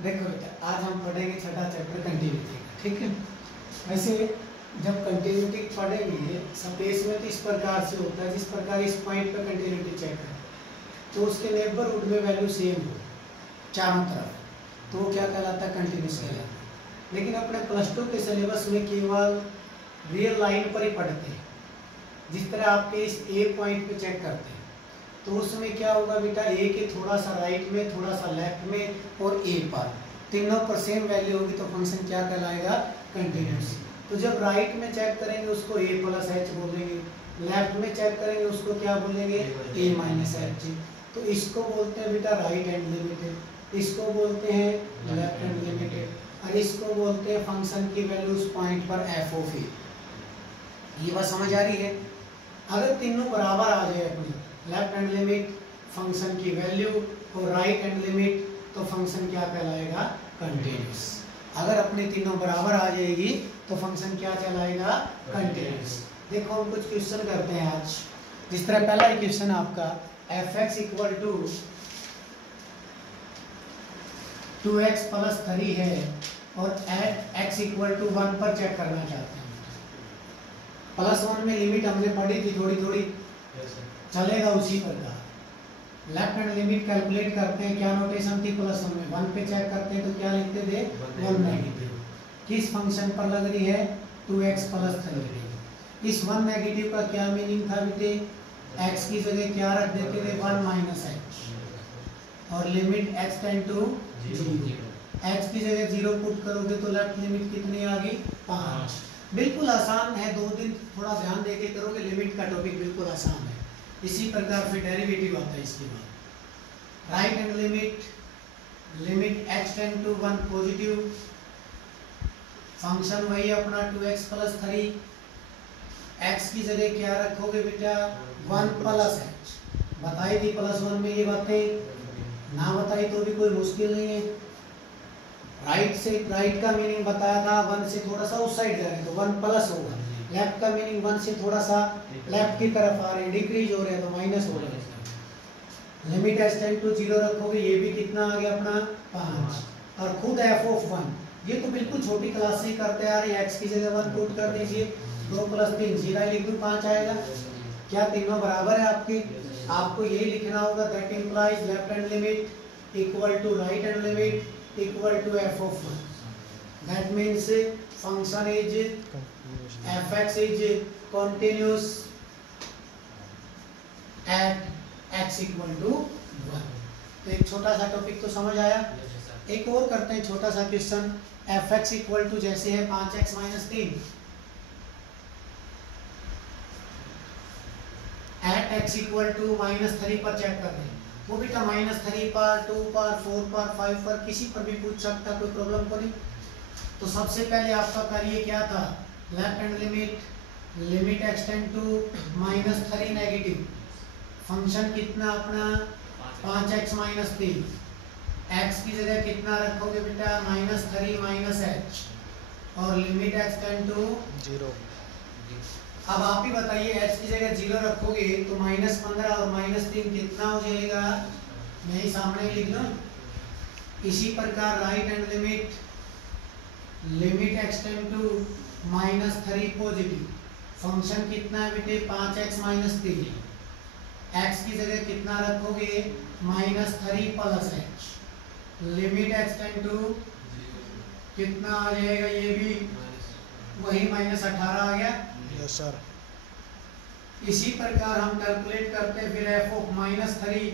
देखो बेटा, आज हम पढ़ेंगे छठा चैप्टर कंटिन्यूटी का। ठीक है। वैसे जब कंटिन्यूटी पढ़ेंगे स्पेस में तो इस प्रकार से होता है, जिस प्रकार इस पॉइंट पर कंटिन्यूटी चेक करें तो उसके नेबरहुड में वैल्यू सेम हो चारों तरफ, तो वो क्या कहलाता है, कंटिन्यूस कहलाता है। लेकिन अपने +2 के सिलेबस में केवल रियल लाइन पर ही पढ़ते हैं। जिस तरह आपके इस ए पॉइंट पे चेक करते हैं तो उसमें क्या होगा बेटा, ए के थोड़ा सा राइट में, थोड़ा सा लेफ्ट में और ए पर, तीनों पर सेम वैल्यू होगी तो फंक्शन क्या कहलाएगा, कंटिन्यूस। तो जब राइट में चेक करेंगे उसको a + h बोलेंगे, लेफ्ट में चेक करेंगे उसको क्या बोलेंगे, a - h। तो इसको बोलते हैं बेटा राइट हैंड लिमिटेड, इसको बोलते हैं लेफ्ट हैंड लिमिटेड, और इसको बोलते हैं फंक्शन की वैल्यू उस पॉइंट पर f(a). ये बात समझ आ रही है। अगर तीनों बराबर आ जाए अपनी, लेफ्ट हैंड लिमिट, फंक्शन की वैल्यू और राइट हैंड लिमिट, तो फंक्शन क्या कहलाएगा, कंटिन्यूस। अगर अपने तीनों बराबर आ जाएगी तो फंक्शन क्या कहलाएगा, कंटिन्यूस। देखो हम कुछ क्वेश्चन करते हैं आज। जिस तरह पहला ही क्वेश्चन आपका f(x) = 2x + 3 है और x = 1 पर चेक करना चाहते हैं। +1 में लिमिट हमने पढ़ी थी, थोड़ी थोड़ी चलेगा उसी प्रकार। लेफ्ट हैंड लिमिट कैलकुलेट करते हैं, क्या नोटेशन थी +1 में, 1 पे चेक करते हैं तो क्या लिखते थे, 1 नेगेटिव। किस फंक्शन पर लग रही है, 2x + 3। इस 1 नेगेटिव का क्या मीनिंग था बेटे, x की जगह क्या रख देते थे, 1 - h, और limit x tend to 0। x की जगह 0 पुट करोगे तो लेफ्ट लिमिट कितनी आ गई, 5। बिल्कुल आसान है, 2 दिन थोड़ा ध्यान देके करोगे, लिमिट का टॉपिक बिल्कुल आसान है। इसी प्रकार फिर डेरिवेटिव आता है इसके बाद। Right hand limit x tend to 1 positive, function वही अपना 2x + 3, x की जगह क्या रखोगे बेटा, 1 + h। बताई थी +1 में ये बातें, ना बताई तो भी कोई मुश्किल नहीं है। राइट का मीनिंग बताया था, 1 से थोड़ा सा उस साइड जा रहे हैं तो 1 प्लस होगा। लेफ्ट का मीनिंग 1 से थोड़ा सा लेफ्ट की तरफ आ रहे हैं, डिक्रीज हो रहे हैं तो माइनस हो रहे हैं। लिमिट h टेंड टू 0 रखोगे, ये भी कितना आ गया अपना, 5। और खुद f(1), ये तो बिल्कुल छोटी क्लास से ही करते आ रहे हैं। x की जगह 1 पुट कर दीजिए, 2 + 3 सीधा लिख दो, 5 आएगा। क्या तीनों बराबर है आपकी, आपको यही लिखना होगा। That implies left hand limit equal to right hand limit equal to f(1). That means function is f(x) is continuous at x = 1। तो एक छोटा सा टॉपिक तो समझ आया। एक और करते हैं छोटा सा क्वेश्चन। f(x) = जैसे है 5x - 3, at x = -3 पर चेक कर रहे हैं। वो बेटा -3 पर, 2 पर, 4 पर, 5 पर, किसी पर भी पूछ सकता, कोई प्रॉब्लम को नहीं। तो सबसे पहले आपका कार्य क्या था, left hand limit x tend to -3 negative, function कितना अपना 5x - 3, x की जगह कितना रखोगे बेटा, -3 - h, और लिमिट x टेंड टू 0। अब आप ही बताइए, h की जगह 0 रखोगे तो -15 और -3 कितना हो जाएगा, मैं ही सामने लिख दूं। इसी प्रकार right hand limit x tend to -3 positive, function कितना है बेटे, 5x - 3, x की जगह कितना रखोगे, -3 + h, limit x tend to कितना आ जाएगा, ये भी वही -18 आ गया। Yes sir. इसी प्रकार हम कैलकुलेट करते हैं फिर f(-3),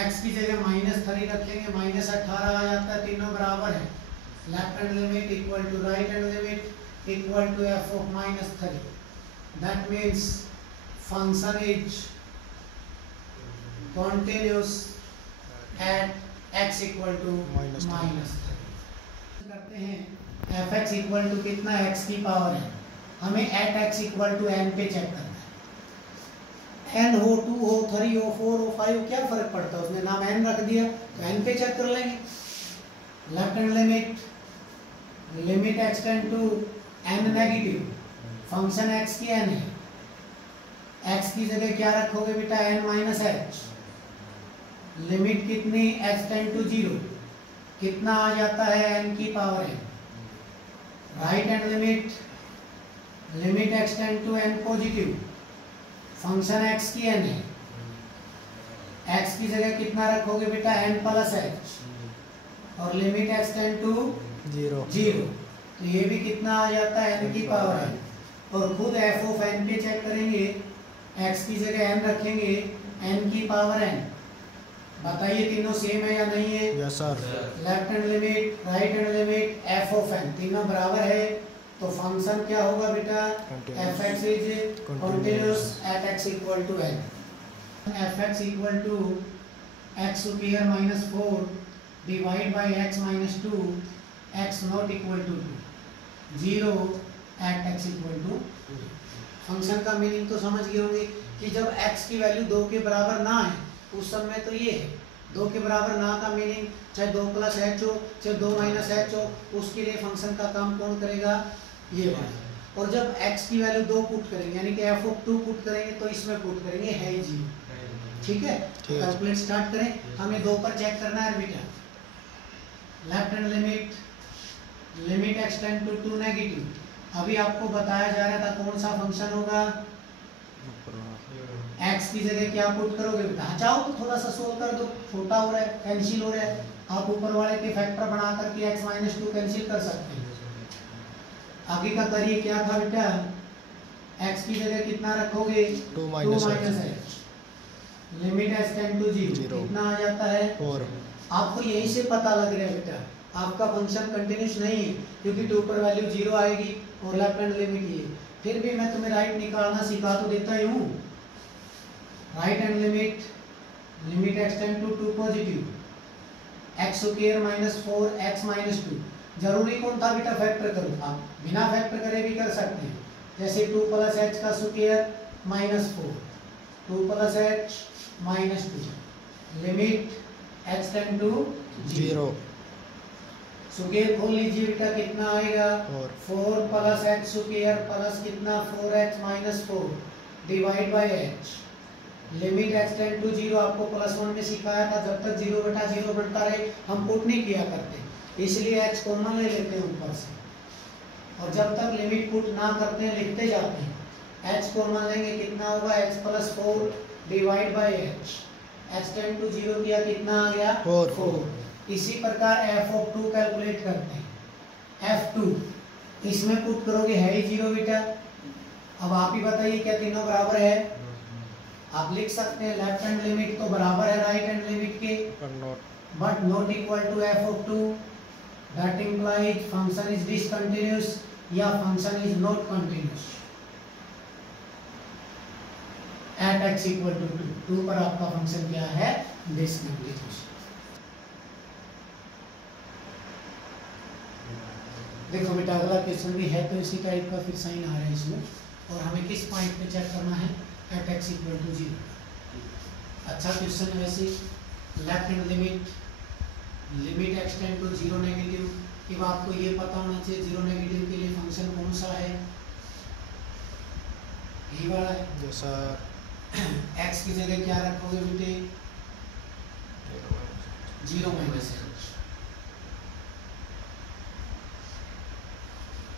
x की जगह -3 रखेंगे, -18 आ जाता है, तीनों बराबर है। Left hand limit equal to right hand limit equal to f(-3). That means function is continuous at x = -3। करते हैं f(x) = कितना, x की पावर है, हमें at x = n पे चेक करना है। n हो, 2 हो, 3 हो, 4 हो, 5 हो, क्या फर्क पड़ता है, उसने नाम n रख दिया तो n पे चेक कर लेंगे। Left hand limit x tend to n negative, function x की n है, x की जगह क्या रखोगे बेटा, n - h, लिमिट कितनी, x टेंड टू 0, कितना आ जाता है n की power n। Right hand limit, limit extend to n positive, function x की n है, x की जगह कितना रखोगे बेटा n प्लस h, और लिमिट एक्सटेंड टू 0, तो ये भी कितना आ जाता है n की पावर n। और खुद f ऑफ n पे चेक करेंगे, x की जगह n रखेंगे, n की पावर n। बताइए तीनों सेम है या नहीं है? Yes sir. Left hand limit, right hand limit, f of n तीनों बराबर है, तो फंक्शन क्या होगा बेटा? fx is continuous at x equal to n। fx equal to x square minus 4 divide by x minus 2, x not equal to 0 at x equal to 2। Function का meaning तो समझ गए होंगे कि जब x की वैल्यू 2 के बराबर ना है उस समय तो ये है। 2 के बराबर ना का मीनिंग चाहे 2 प्लस h हो चाहे 2 माइनस h हो, उसके लिए फंक्शन का काम कौन करेगा? ये वाला। और जब x की वैल्यू 2 पुट करेंगे यानी कि f ऑफ 2 पुट करेंगे तो इसमें पुट करेंगे है 0। ठीक है, कैलकुलेट स्टार्ट करें। हमें 2 पर चेक करना है बेटा। Left hand limit, limit extend to 2 negative. अभी आपको बताया जा रहा था कौन सा फंक्शन होगा? x की जगह क्या पुट करोगे बेटा? चाहो तो थोड़ा सा सोल्व कर दो, छोटा हो रहा है, कैंसिल हो रहा है, आप ऊपर वाले के फैक्टर बना करके x माइनस 2 कैंसिल कर सकते हैं। आगे का करिए, क्या था बेटा? x की जगह कितना रखोगे? 2 minus h, limit extend to 0, कितना आ जाता है? 4। आपको यहीं से पता लग रहा है बेटा आपका फंक्शन कंटिन्यूस नहीं है, क्योंकि 2 पर वैल्यू 0 आएगी और लेफ्ट हैंड लिमिट ये। फिर भी मैं तुम्हें राइट निकालना सिखा तो देता ही हूँ। Right hand limit, limit extend to 2 positive, x square minus 4x minus 2। जरूरी कौन था बेटा? फैक्टर करो। आप बिना फैक्टर करे भी कर सकते हैं, जैसे 2 प्लस h का square minus 4, 2 plus h minus 2, limit extend to 0। Square खोल लीजिए बेटा, कितना आएगा? 4 प्लस h स्क्वायर प्लस कितना? 4h minus 4 divide by h, limit extend to 0। आपको प्लस 1 में सिखाया था, जब तक 0 बटा 0 बनता रहे हम पुट नहीं किया करते, इसलिए h कॉमन ले लेते हैं ऊपर से, और जब तक लिमिट पुट ना करते हैं लिखते जाते हैं। h कॉमन लेंगे, कितना होगा? h plus 4 divide by h, x tend to 0 किया, कितना आ गया? 4। इसी प्रकार f ऑफ 2 कैलकुलेट करते हैं। f2 इसमें पुट करोगे है ही 0 बेटा। अब आप ही बताइए क्या तीनों बराबर है? आप लिख सकते हैं लेफ्ट हैंड लिमिट तो बराबर है राइट हैंड लिमिट के, but not equal to f of 2। That implies function is discontinuous या function is not continuous at x equal to 2 पर आपका फंक्शन क्या है? डिसकंटिन्यूअस। देखो बेटा अगला क्वेश्चन भी है तो इसी टाइप का फिर साइन आ रहा है इसमें, और हमें किस पॉइंट पे चेक करना है? At x equal to 0। अच्छा क्वेश्चन है वैसे। Left hand limit, limit extend to 0 negative. अब आपको ये पता होना चाहिए 0 नेगेटिव के लिए फंक्शन कौन सा है? यही वाला है। Yes sir. x की जगह क्या रखोगे बेटे? 0 माइनस h,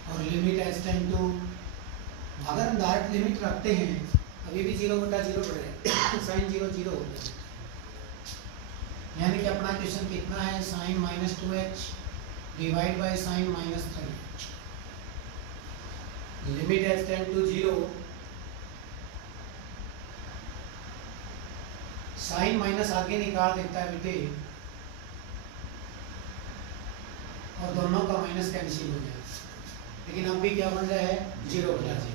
और लिमिट एक्सटेंड टू, अगर हम डायरेक्ट लिमिट रखते हैं अभी भी 0 बटा 0 बढ़े, साइन 0 0 होता है, यानी कि अपना क्वेश्चन कितना है? Sine minus 2h divide by sine minus 3, limit extend to 0, sine minus आगे निकाल देता है बेटे, और दोनों का माइनस कैंसिल हो जाए, लेकिन अब भी क्या बन रहा है? 0 बटा 0।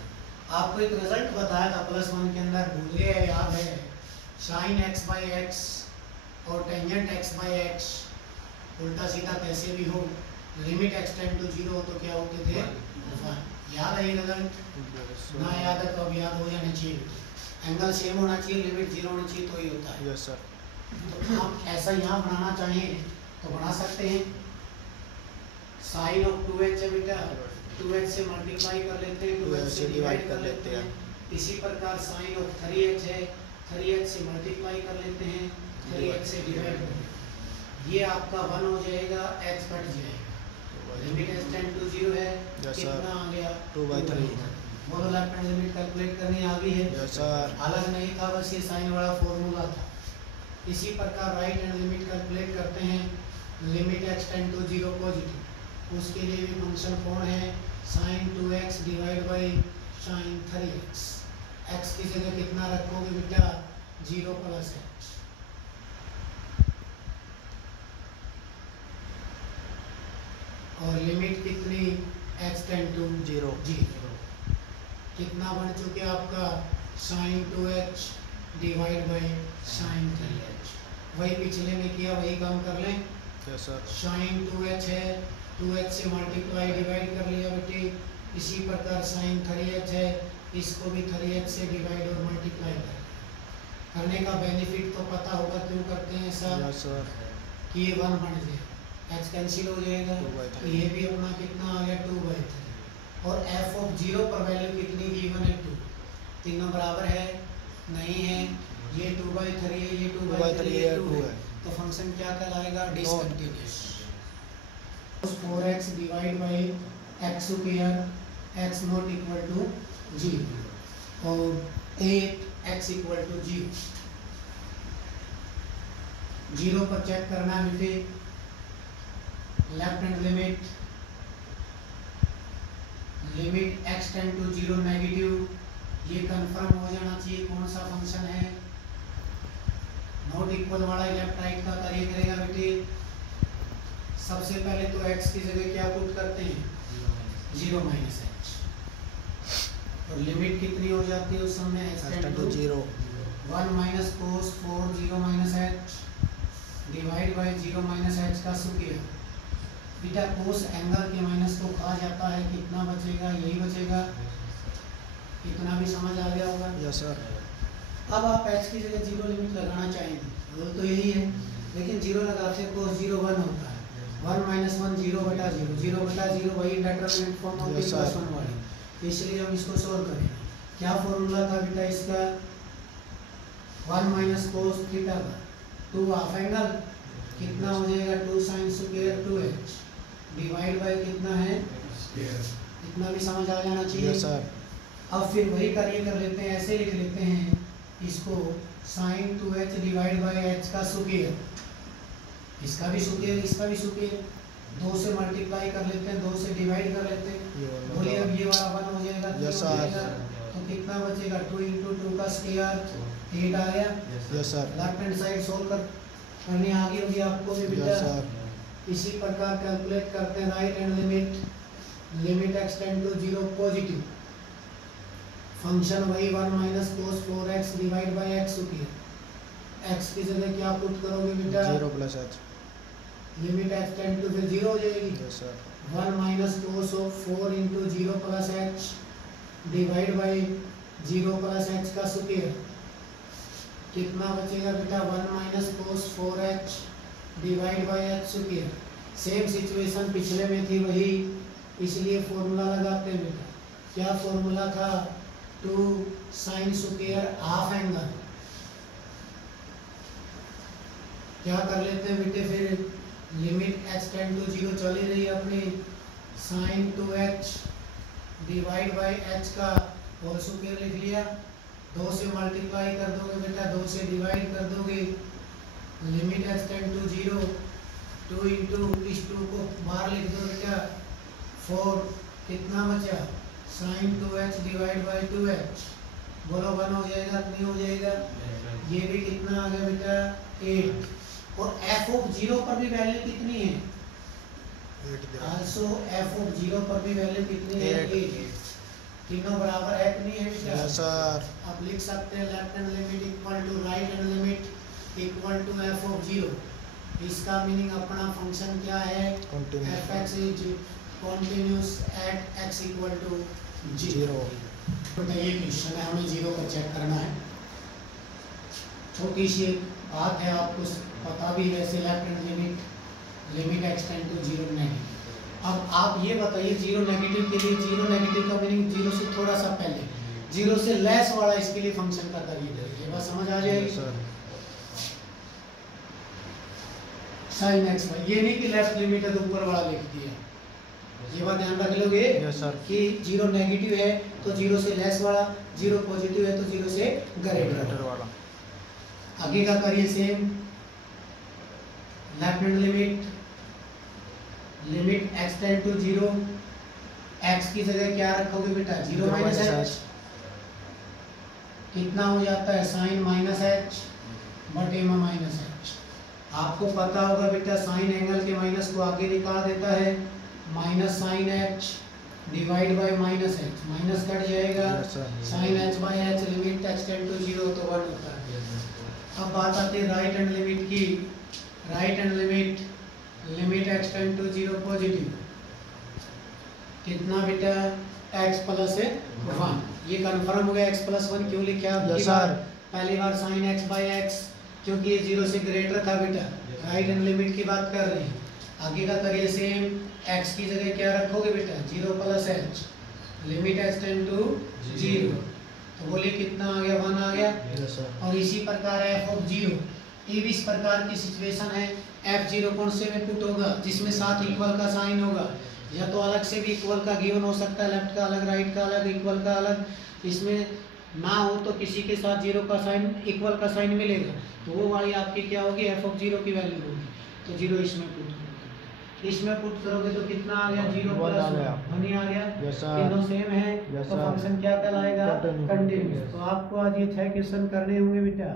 आपको एक रिजल्ट बताया था प्लस 1 के अंदर, भूल गए याद है? साइन x बाई एक्स और टेंजेंट x बाई एक्स उल्टा सीधा कैसे भी हो, लिमिट एक्सटेंड टू 0 हो तो क्या होते थे? 1। याद है ये रिजल्ट? ना याद है तो अब याद हो जाना चाहिए। एंगल सेम होना चाहिए, लिमिट 0 होनी चाहिए तो ही होता है। Yes sir. तो हम ऐसा यहाँ बनाना चाहें तो बना सकते हैं। साइन ऑफ 2h है बेटा, 2h से मल्टीप्लाई कर लेते हैं, 2h से डिवाइड कर लेते हैं। इसी प्रकार साइन ऑफ 3h है, 3h से मल्टीप्लाई कर लेते हैं, 3h से डिवाइड कर लेते हैं। ये आपका 1 हो जाएगा, x कट जाएगा, लिमिट x टेंड टू 0 है, कितना आ गया 2/3। बोलो लेफ्ट हैंड लिमिट कैलकुलेट करनी आ गई है। Yes sir. अलग नहीं था, बस ये साइन वाला फॉर्मूला था। इसी प्रकार राइट हैंड लिमिट कैलकुलेट करते हैं, limit x tend to 0 positive, उसके लिए भी फंक्शन कौन है, sin 2x divide by sin 3x। x की जगह कितना रखोगे बेटा, 0 प्लस h, और लिमिट कितनी, x टेंड टू 0, कितना बन चुके आपका, sin 2h divide by sin 3h। वही पिछले में किया, वही काम कर लें। Yes sir. sin 2h है, 2h से मल्टीप्लाई डिवाइड कर लिया बेटे। इसी प्रकार sin 3h है, इसको भी 3h से डिवाइड और मल्टीप्लाई करने का बेनिफिट तो पता होगा क्यों करते हैं सर। Yes sir. कि ये 1 बन जाए, h कैंसिल हो जाएगा, तो ये भी अपना कितना आ गया 2/3। और f ऑफ 0 पर वैल्यू कितनी गिवन है, 2। तीनों बराबर है, नहीं है, ये 2/3 है, ये 2/3 है, 2 है, तो फंक्शन क्या कहलाएगा, discontinuous. 4x divide by x square, x not equal to 0 और 8x इक्वल टू 0। 0 पर चेक करना है बेटे, left hand limit, limit x tend to 0 negative, ये कंफर्म हो जाना चाहिए कौन सा फंक्शन है, नॉट इक्वल वाला लेफ्ट राइट का कार्य करेगा बेटे। सबसे पहले तो x की जगह क्या पुट करते हैं, 0 माइनस h, और लिमिट कितनी हो जाती है उस समय, x tend to 0, 1 minus cos 4 0 minus h divide by 0 minus h का स्क्वायर। बीटा कोस एंगल के माइनस को कहा जाता है, कितना बचेगा, यही बचेगा, इतना भी समझ आ गया होगा। Yes sir. अब आप h की जगह 0 लिमिट लगाना चाहेंगे, रूल तो यही है, लेकिन 0 लगाते कोस 0 1 होता है, 1 माइनस 1 0/0, 0/0 वही डिटरमिनेंट फॉर्म ऑफ प्लस 1 वाली, इसलिए हम इसको सोल्व करेंगे। क्या फॉर्मूला था बेटा इसका, 1 minus cos theta 2 half angle, कितना हो जाएगा 2 sin square 2h divide bye कितना है, इतना भी समझ आ जाना चाहिए। Yes sir. अब फिर वही कार्य कर लेते हैं, ऐसे लिख लेते हैं इसको, sin 2h divide by h का स्क्वायर, इसका भी स्क्वायर, इसका भी स्क्वायर, 2 से मल्टीप्लाई कर लेते हैं, 2 से डिवाइड कर लेते हैं, बोलिए अब ये वाला 1 हो जाएगा, यस सर। तो कितना बचेगा, 2 × 2 का स्क्वायर 8 आ गया। Yes sir. Left hand side solve करनी आ गई होगी आपको भी बेटा। इसी प्रकार कैलकुलेट करते हैं right hand limit, limit x tend to 0 positive, function वही 1 minus cos 4x divide by x square, x की जगह क्या पुट करोगे बेटा, 0 plus h, limit x tend to फिर 0 हो जाएगी। Yes sir. 1 minus cos of 4 × 0 plus h divide by 0 plus h का स्क्वायर, कितना बचेगा बेटा, 1 minus cos 4h divide by h square. Same situation पिछले में थी वही, इसलिए फॉर्मूला लगाते हैं बेटा, क्या फॉर्मूला था, 2 sin स्क्वायर हाफ एंगल, क्या कर लेते हैं बेटे फिर, लिमिट x टेंड टू 0 चली रही है अपनी, sin 2h divide by h का होल स्क्वायर लिख लिया, 2 से मल्टीप्लाई कर दोगे बेटा, 2 से डिवाइड कर दोगे, लिमिट x टेंड टू 0, 2 × इस 2 को बाहर लिख दो बेटा, 4 कितना बचा, sin 2h divide bye 2h, बोलो 1 हो जाएगा, नहीं हो जाएगा, ये भी कितना आ गया बेटा 8। और f ऑफ 0 पर भी वैल्यू कितनी है, आल्सो f ऑफ 0 पर भी वैल्यू कितनी है, 8। तीनों बराबर है कि नहीं है बेटा। Yes sir. आप लिख सकते हैं left hand limit equal to right hand limit equal to f of 0। इसका मीनिंग अपना फंक्शन क्या है, f(x) is continuous at x equal to 0। बताइए क्वेश्चन है, हमें 0 पर चेक करना है। छोटी सी बात है, आपको पता भी है, left hand limit, limit x tend to 0 negative. अब आप ये बताइए 0 नेगेटिव के लिए, 0 नेगेटिव का मीनिंग 0 से थोड़ा सा पहले, 0 से लेस वाला इसके लिए फंक्शन का करिए, ये बात समझ आ जाएगी। साइन एक्स वाई, ये नहीं कि लेफ्ट लिमिट है तो ऊपर वाला लिख दिया। ये बात ध्यान रख लोगे यस सर। कि 0 नेगेटिव है तो 0 से लेस वाला, 0 पॉजिटिव है तो 0 से ग्रेटर ग्रेटर वाला। आगे का करिए same, left hand limit, limit x tend to 0, x की जगह क्या रखोगे बेटा 0 माइनस एच, कितना हो जाता है साइन माइनस एच बटे में माइनस एच। आपको पता होगा बेटा साइन एंगल के माइनस को आगे निकाल देता है, minus sine h divide by minus h, minus cut जाएगा, Yes, sir. Sine h by h, limit x tend to 0 तो 1 होता है। अब बात आती है राइट हैंड लिमिट की, right hand limit, limit x tend to 0 positive, कितना बेटा x प्लस 1, ये कंफर्म हो गया x प्लस 1 क्यों लिखा आपकी Yes, बार, sir. पहली बार साइन x बाय x क्योंकि ये 0 से ग्रेटर था बेटा, राइट हैंड लिमिट की बात कर रहे हैं। आगे का करिए सेम, x की जगह क्या रखोगे बेटा 0 plus h, limit x tend to 0, तो बोलिए कितना आ गया 1 आ गया। Yes sir. और इसी प्रकार f ऑफ 0, ये भी इस प्रकार की सिचुएशन है, f0 कौन से में पुट होगा जिसमें साथ इक्वल का साइन होगा, या तो अलग से भी इक्वल का गिवन हो सकता है, लेफ्ट का अलग राइट का अलग इक्वल का अलग, इसमें ना हो तो किसी के साथ 0 का साइन इक्वल का साइन मिलेगा, तो वो वाली आपकी क्या होगी f ऑफ 0 की वैल्यू होगी, तो 0 इसमें पुट करोगे, इसमें पुट करोगे तो कितना आ गया 0 One प्लस आ गया। 1 ही आ गया। Yes, sir. तीनों सेम है Yes, तो sir. फंक्शन क्या कहलाएगा Continuous. कंटिन्यूअस। तो आपको आज ये 6 क्वेश्चन करने होंगे बेटा।